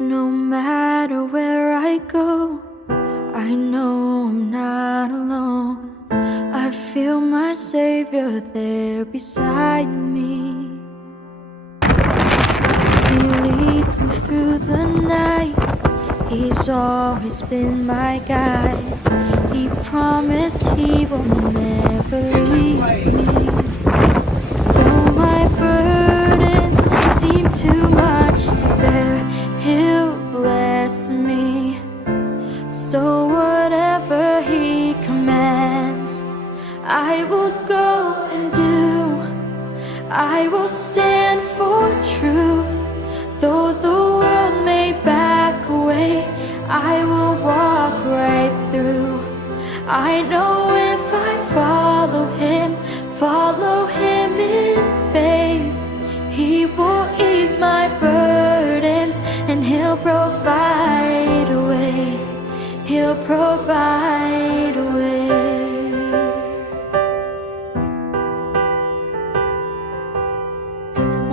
No matter where I go, I know I'm not alone. I feel my Savior there beside me. He leads me through the night. He's always been my guide. He promised He will never leave me. Though my burdens seem too much to bear, He'll bless me. So whatever He commands, I will go and do. I will stand for truth. Though the world may back away, I will walk right through. I know if I follow Him in faith, He will ease my burdens and He'll provide a way. He'll provide a way.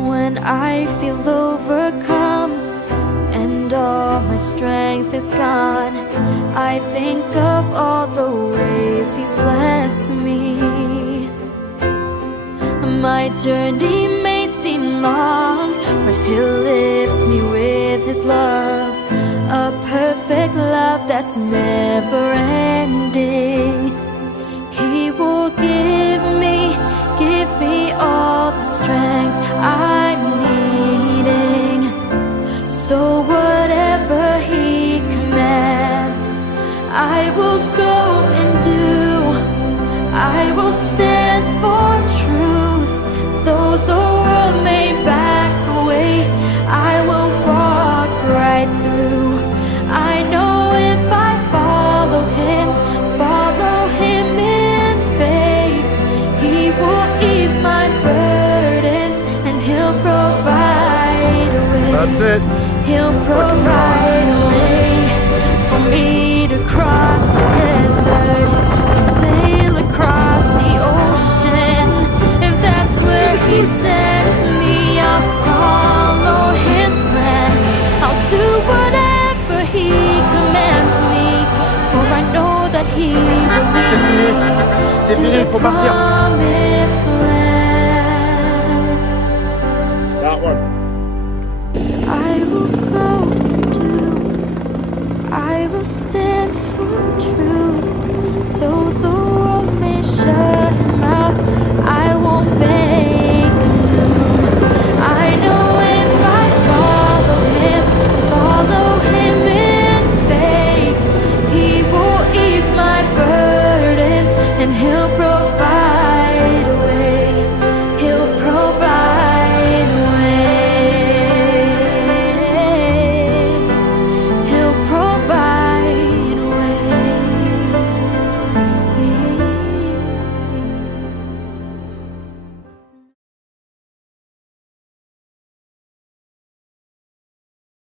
When I feel overcome and all my strength is gone, I think of all the ways He's blessed me. My journey may seem long, but He'll lift me with His love, a perfect love that's never ending. He will give me all the strength I'm needing. So whatever He commands, I will go and do. I will stand for truth. Though the world may back away, I will walk right through. I know if I follow Him in faith, He will ease my burdens and He'll provide a way. That's it. He'll provide a way for me to cross the desert, to sail across the ocean. If that's where He sends me, I'll follow His plan. I'll do whatever He commands me, for I know that He will lead me C'est fini, il faut partir. promised land. That one. I will go and do. I will stand for truth. Though the world may shut Him out, I won't make a move. I know if I follow Him in faith, He will ease my burdens and He'll provide.